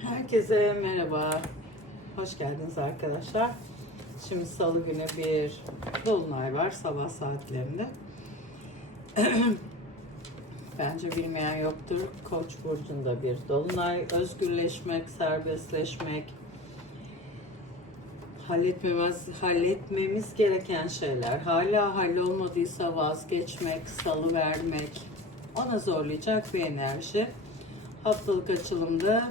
Herkese merhaba. Hoş geldiniz arkadaşlar. Şimdi salı günü bir dolunay var sabah saatlerinde. Bence bilmeyen yoktur. Koç burcunda bir dolunay. Özgürleşmek, serbestleşmek, halletmemiz, halletmemiz gereken şeyler. Hala hallolmadıysa vazgeçmek, salı vermek. Ona zorlayacak bir enerji. Haftalık açılımda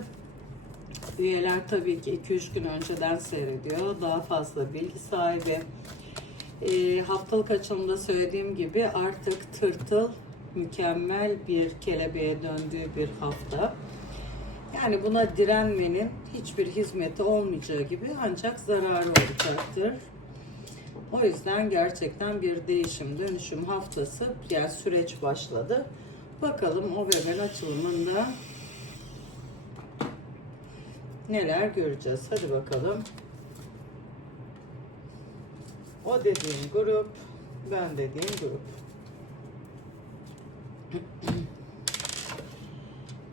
Üyeler tabii ki 2-3 gün önceden seyrediyor. Daha fazla bilgi sahibi. E, haftalık açılımda söylediğim gibi artık tırtıl mükemmel bir kelebeğe döndüğü bir hafta. Yani buna direnmenin hiçbir hizmeti olmayacağı gibi ancak zararı olacaktır. O yüzden gerçekten bir değişim, dönüşüm haftası, yani süreç başladı. Bakalım o ve ben açılımında neler göreceğiz. Hadi bakalım. O dediğim grup, ben dediğim grup.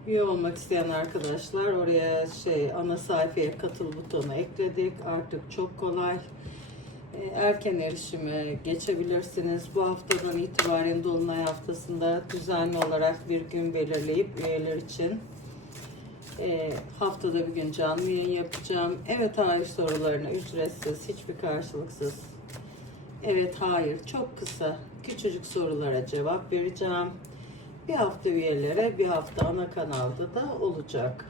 Üye olmak isteyen arkadaşlar oraya şey ana sayfaya katıl butonu ekledik. Artık çok kolay. E, Erken erişime geçebilirsiniz. Bu haftadan itibaren Dolunay haftasında düzenli olarak bir gün belirleyip üyeler için e, haftada bir gün canlı yayın yapacağım. Evet hayır sorularına ücretsiz, hiçbir karşılıksız. Evet hayır çok kısa, küçücük sorulara cevap vereceğim. Bir hafta üyelere, bir hafta ana kanalda da olacak.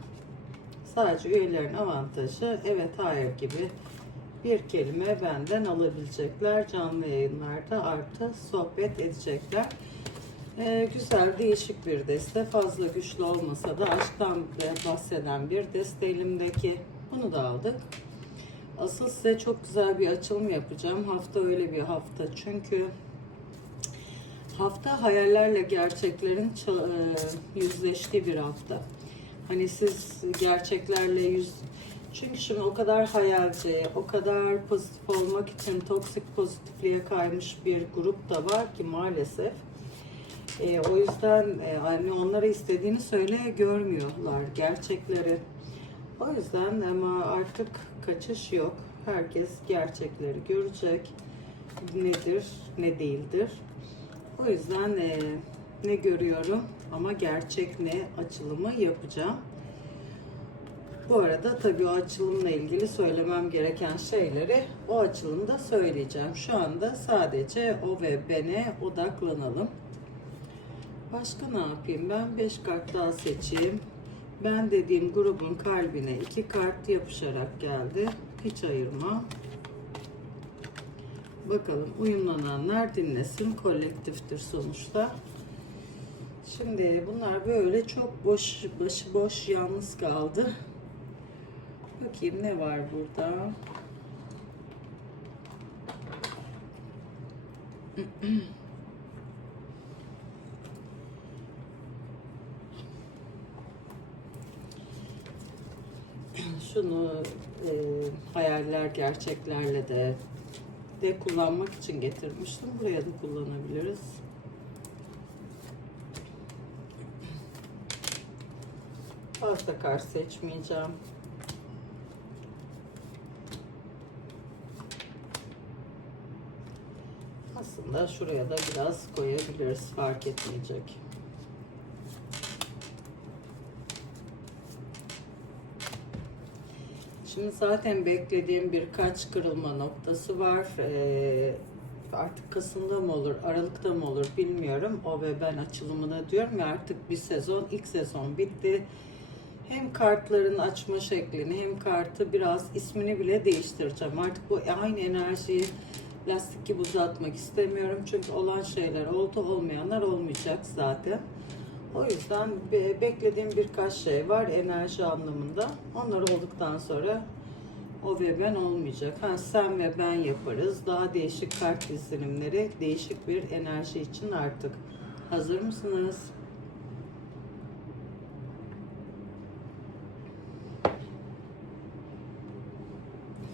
Sadece üyelerin avantajı evet hayır gibi bir kelime benden alabilecekler. Canlı yayınlarda artı sohbet edecekler. Ee, güzel, değişik bir deste. Fazla güçlü olmasa da aşktan de bahseden bir deste elimdeki. Bunu da aldık. Asıl size çok güzel bir açılım yapacağım. Hafta öyle bir hafta. Çünkü hafta hayallerle gerçeklerin e, yüzleştiği bir hafta. Hani siz gerçeklerle yüz... Çünkü şimdi o kadar hayalci, o kadar pozitif olmak için toksik pozitifliğe kaymış bir grup da var ki maalesef. E, o yüzden e, hani onlara istediğini söyle görmüyorlar gerçekleri. O yüzden ama artık kaçış yok. Herkes gerçekleri görecek. Nedir, ne değildir. O yüzden e, ne görüyorum ama gerçek ne açılımı yapacağım. Bu arada tabii o açılımla ilgili söylemem gereken şeyleri o açılımda söyleyeceğim. Şu anda sadece o ve bene odaklanalım. Başka ne yapayım? Ben 5 kart daha seçeyim. Ben dediğim grubun kalbine iki kart yapışarak geldi. Hiç ayırma. Bakalım uyumlananlar dinlesin. Kolektiftir sonuçta. Şimdi bunlar böyle çok boş, başı boş yalnız kaldı. Bakayım ne var burada. şunu e, hayaller gerçeklerle de de kullanmak için getirmiştim. Buraya da kullanabiliriz. Fazla kart seçmeyeceğim. Aslında şuraya da biraz koyabiliriz. Fark etmeyecek. Şimdi zaten beklediğim birkaç kırılma noktası var. Ee, artık Kasım'da mı olur, Aralık'ta mı olur bilmiyorum. O ve ben açılımına diyorum ya artık bir sezon, ilk sezon bitti. Hem kartların açma şeklini hem kartı biraz ismini bile değiştireceğim. Artık bu aynı enerjiyi lastik gibi uzatmak istemiyorum. Çünkü olan şeyler oldu, olmayanlar olmayacak zaten. O yüzden be- beklediğim birkaç şey var enerji anlamında. Onlar olduktan sonra o ve ben olmayacak. Ha, sen ve ben yaparız. Daha değişik kart dizilimleri, değişik bir enerji için artık. Hazır mısınız?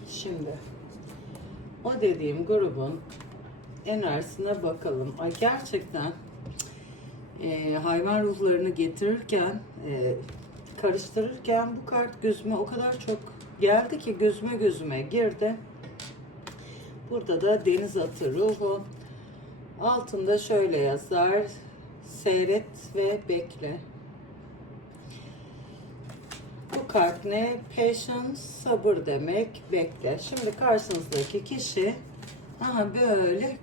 Şimdi o dediğim grubun enerjisine bakalım. Ay gerçekten e, hayvan ruhlarını getirirken e, karıştırırken bu kart gözüme o kadar çok geldi ki gözüme gözüme girdi. Burada da deniz atı ruhu. Altında şöyle yazar. Seyret ve bekle. Bu kart ne? Patience, sabır demek, bekle. Şimdi karşınızdaki kişi aha böyle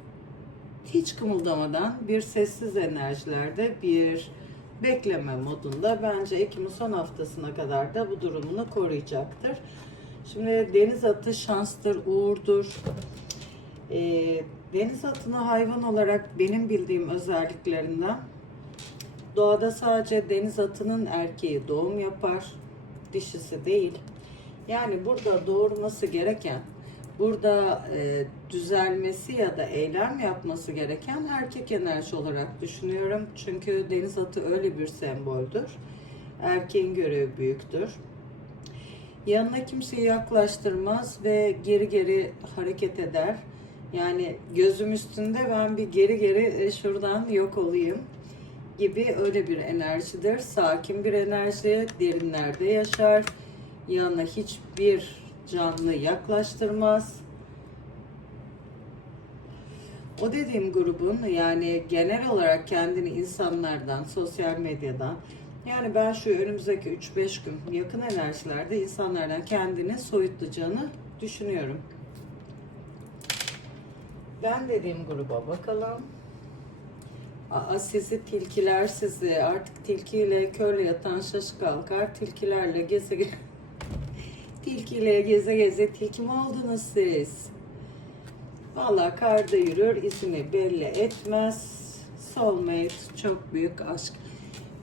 hiç kımıldamadan bir sessiz enerjilerde bir bekleme modunda bence Ekim'in son haftasına kadar da bu durumunu koruyacaktır. Şimdi deniz atı şanstır, uğurdur. Ee, deniz atını hayvan olarak benim bildiğim özelliklerinden doğada sadece deniz atının erkeği doğum yapar, dişisi değil. Yani burada doğurması gereken, burada e, düzelmesi ya da eylem yapması gereken erkek enerji olarak düşünüyorum. Çünkü deniz atı öyle bir semboldür. Erkeğin görevi büyüktür. Yanına kimseyi yaklaştırmaz ve geri geri hareket eder. Yani gözüm üstünde ben bir geri geri e, şuradan yok olayım gibi öyle bir enerjidir. Sakin bir enerji, derinlerde yaşar. Yanına hiçbir canlı yaklaştırmaz. O dediğim grubun yani genel olarak kendini insanlardan, sosyal medyadan yani ben şu önümüzdeki 3-5 gün yakın enerjilerde insanlardan kendini soyutlayacağını düşünüyorum. Ben dediğim gruba bakalım. Aa, sizi tilkiler sizi artık tilkiyle körle yatan şaşı kalkar tilkilerle geze ge- tilkiyle geze geze tilki mi oldunuz siz? Vallahi karda yürür izini belli etmez soulmate çok büyük aşk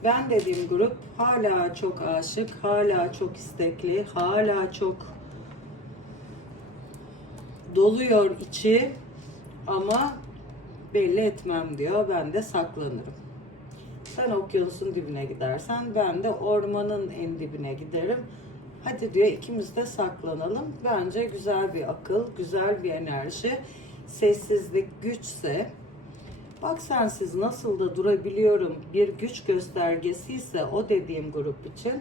ben dediğim grup hala çok aşık hala çok istekli hala çok doluyor içi ama belli etmem diyor. Ben de saklanırım. Sen okyanusun dibine gidersen ben de ormanın en dibine giderim. Hadi diyor ikimiz de saklanalım. Bence güzel bir akıl, güzel bir enerji. Sessizlik güçse bak sensiz nasıl da durabiliyorum bir güç göstergesi ise o dediğim grup için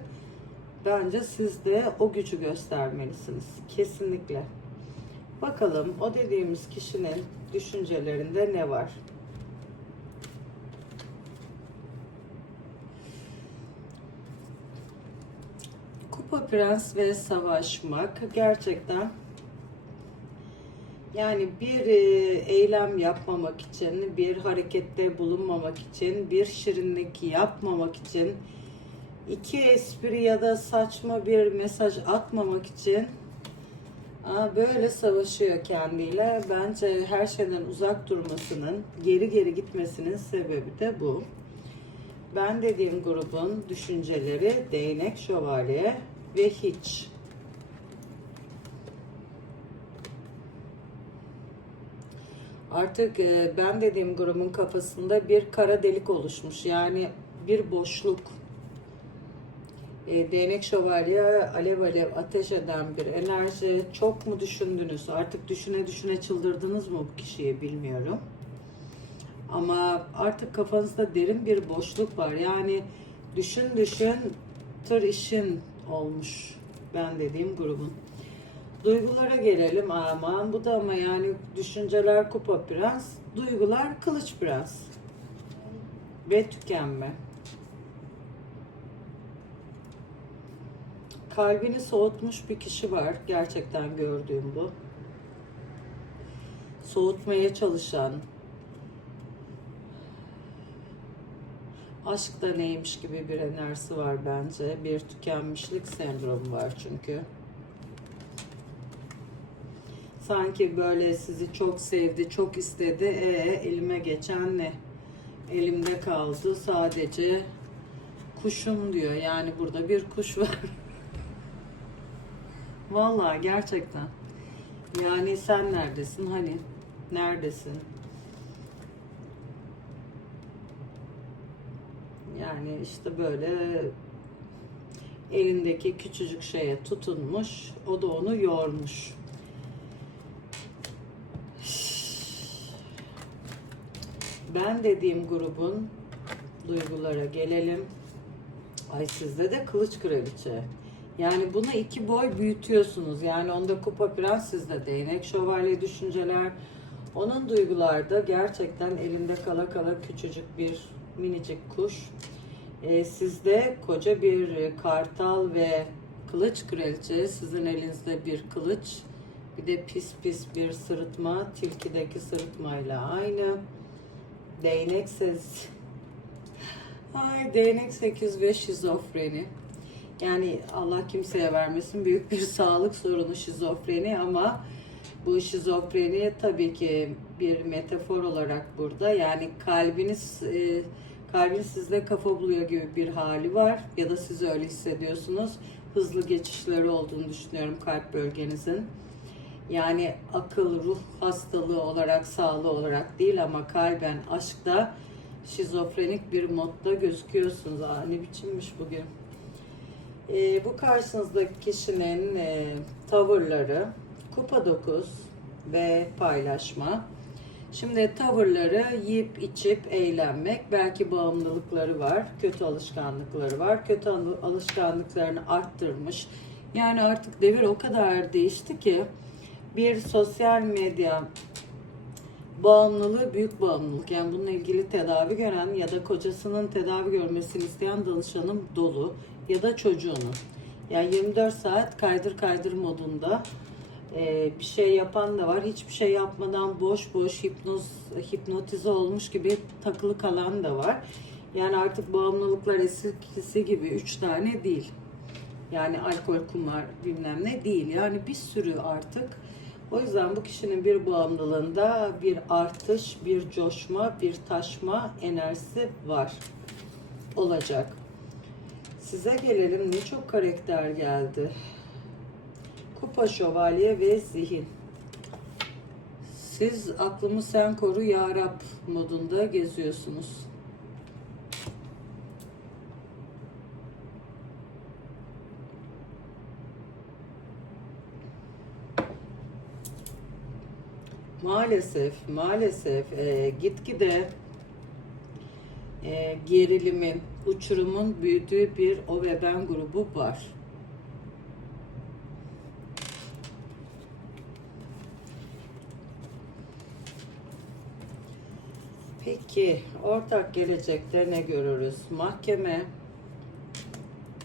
bence siz de o gücü göstermelisiniz. Kesinlikle. Bakalım o dediğimiz kişinin düşüncelerinde ne var? Kupa Prens ve savaşmak gerçekten yani bir e, eylem yapmamak için, bir harekette bulunmamak için, bir şirinlik yapmamak için, iki espri ya da saçma bir mesaj atmamak için böyle savaşıyor kendiyle. Bence her şeyden uzak durmasının, geri geri gitmesinin sebebi de bu. Ben dediğim grubun düşünceleri değnek şövalye ve hiç. Artık e, ben dediğim grubun kafasında bir kara delik oluşmuş. Yani bir boşluk. E, değnek şövalye alev alev ateş eden bir enerji. Çok mu düşündünüz? Artık düşüne düşüne çıldırdınız mı bu kişiyi bilmiyorum. Ama artık kafanızda derin bir boşluk var. Yani düşün düşün tır işin olmuş ben dediğim grubun. Duygulara gelelim aman bu da ama yani düşünceler kupa prens, duygular kılıç prens ve tükenme. Kalbini soğutmuş bir kişi var gerçekten gördüğüm bu. Soğutmaya çalışan, aşk da neymiş gibi bir enerjisi var bence. Bir tükenmişlik sendromu var çünkü. Sanki böyle sizi çok sevdi, çok istedi. E elime geçen ne? Elimde kaldı sadece kuşum diyor. Yani burada bir kuş var. Vallahi gerçekten. Yani sen neredesin? Hani neredesin? Yani işte böyle elindeki küçücük şeye tutunmuş. O da onu yormuş. Ben dediğim grubun duygulara gelelim. Ay sizde de kılıç kraliçe. Yani bunu iki boy büyütüyorsunuz. Yani onda kupa prens sizde değnek şövalye düşünceler. Onun duygularda gerçekten elinde kala kala küçücük bir minicik kuş. Ee, sizde koca bir e, kartal ve kılıç kraliçe. Sizin elinizde bir kılıç. Bir de pis pis bir sırıtma. Tilkideki sırıtmayla aynı. Değnek. Ay değnek 8 ve şizofreni. Yani Allah kimseye vermesin büyük bir sağlık sorunu şizofreni ama bu şizofreni tabii ki bir metafor olarak burada. Yani kalbiniz e, kalbiniz sizde kafa buluyor gibi bir hali var ya da siz öyle hissediyorsunuz. Hızlı geçişleri olduğunu düşünüyorum kalp bölgenizin. Yani akıl, ruh hastalığı olarak, sağlığı olarak değil ama kalben, aşkta şizofrenik bir modda gözüküyorsunuz. Aa, ne biçimmiş bugün. Ee, bu karşınızdaki kişinin e, tavırları kupa 9 ve paylaşma. Şimdi tavırları yiyip içip eğlenmek, belki bağımlılıkları var, kötü alışkanlıkları var, kötü al- alışkanlıklarını arttırmış. Yani artık devir o kadar değişti ki bir sosyal medya bağımlılığı büyük bağımlılık. Yani bununla ilgili tedavi gören ya da kocasının tedavi görmesini isteyen danışanım dolu ya da çocuğunun. Yani 24 saat kaydır kaydır modunda e, bir şey yapan da var. Hiçbir şey yapmadan boş boş hipnoz hipnotize olmuş gibi takılı kalan da var. Yani artık bağımlılıklar eskisi gibi üç tane değil. Yani alkol, kumar bilmem ne değil. Yani bir sürü artık. O yüzden bu kişinin bir bağımlılığında bir artış, bir coşma, bir taşma enerjisi var. Olacak. Size gelelim ne çok karakter geldi. Kupa şövalye ve zihin. Siz aklımı sen koru ya Rab modunda geziyorsunuz. Maalesef, maalesef e, gitgide e, gerilimin, uçurumun büyüdüğü bir o ve ben grubu var. Peki, ortak gelecekte ne görürüz? Mahkeme,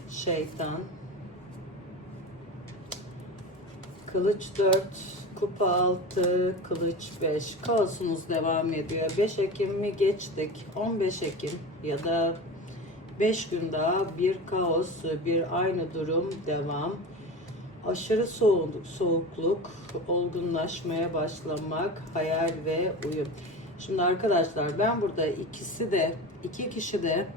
şeytan, Kılıç 4, kupa 6, kılıç 5. Kaosunuz devam ediyor. 5 Ekim mi geçtik? 15 Ekim ya da 5 gün daha bir kaos, bir aynı durum devam. Aşırı soğukluk, soğukluk, olgunlaşmaya başlamak, hayal ve uyum. Şimdi arkadaşlar ben burada ikisi de, iki kişi de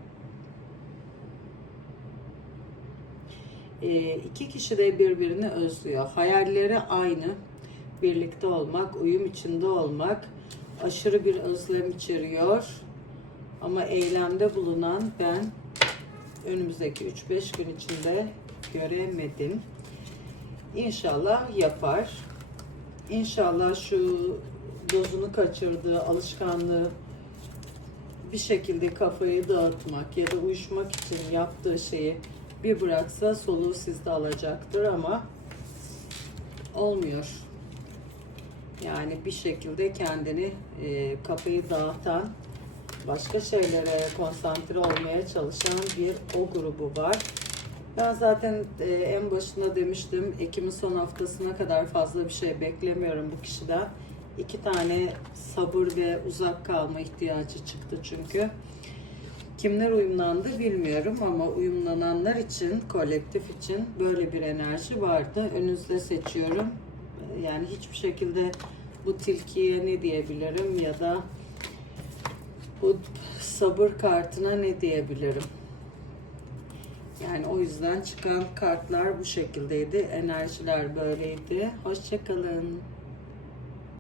e, iki kişi de birbirini özlüyor. Hayalleri aynı. Birlikte olmak, uyum içinde olmak aşırı bir özlem içeriyor. Ama eylemde bulunan ben önümüzdeki 3-5 gün içinde göremedim. İnşallah yapar. İnşallah şu dozunu kaçırdığı alışkanlığı bir şekilde kafayı dağıtmak ya da uyuşmak için yaptığı şeyi bir bıraksa soluğu sizde alacaktır ama olmuyor. Yani bir şekilde kendini e, kafayı dağıtan, başka şeylere konsantre olmaya çalışan bir o grubu var. Ben zaten e, en başında demiştim Ekim'in son haftasına kadar fazla bir şey beklemiyorum bu kişiden. İki tane sabır ve uzak kalma ihtiyacı çıktı çünkü. Kimler uyumlandı bilmiyorum ama uyumlananlar için, kolektif için böyle bir enerji vardı. Önünüzde seçiyorum. Yani hiçbir şekilde bu tilkiye ne diyebilirim ya da bu sabır kartına ne diyebilirim? Yani o yüzden çıkan kartlar bu şekildeydi. Enerjiler böyleydi. Hoşçakalın.